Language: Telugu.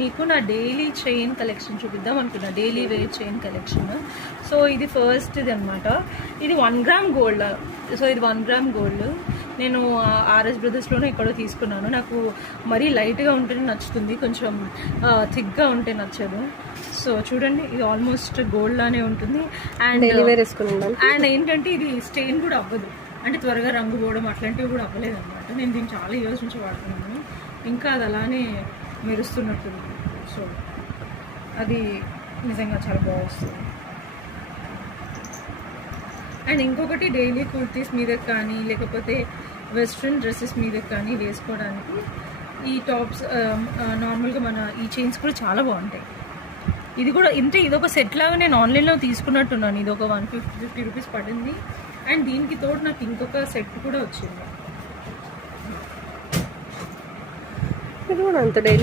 మీకు నా డైలీ చైన్ కలెక్షన్ చూపిద్దాం అనుకున్నా, daily wear chain collection. So ఇది ఫస్ట్ ఇది అనమాట. ఇది 1 గ్రామ్ గోల్డ్. సో ఇది 1 గ్రామ్ గోల్డ్. నేను ఆర్ఎస్ బ్రదర్స్లోనే ఎక్కడో తీసుకున్నాను. నాకు మరీ లైట్గా ఉంటేనే నచ్చుతుంది, కొంచెం థిక్గా ఉంటే నచ్చదు. సో చూడండి, ఇది ఆల్మోస్ట్ గోల్డ్ లానే ఉంటుంది. అండ్ ఏంటంటే ఇది స్టెయిన్ కూడా అవ్వదు, అంటే త్వరగా రంగు పోవడం అట్లాంటివి కూడా అవ్వలేదు అనమాట. నేను దీన్ని చాలా ఇయర్స్ నుంచి వాడుతున్నాను, ఇంకా అది అలానే మెరుస్తున్నట్టుంది. సో అది నిజంగా చాలా బాగా వస్తుంది. అండ్ ఇంకొకటి డైలీ కుర్తీస్ మీద కానీ లేకపోతే వెస్ట్రన్ డ్రెస్సెస్ మీద కానీ వేసుకోవడానికి ఈ టాప్స్ నార్మల్గా మన ఈ చైన్స్ కూడా చాలా బాగుంటాయి. ఇది కూడా ఇంతే, ఇది ఒక సెట్ లాగా నేను ఆన్లైన్లో తీసుకున్నట్టున్నాను. ఇది ఒక 150 రూపీస్ పడింది. అండ్ దీనికి తోడు నాకు ఇంకొక సెట్ కూడా వచ్చింది. ఇది కూడా అంత డైలీ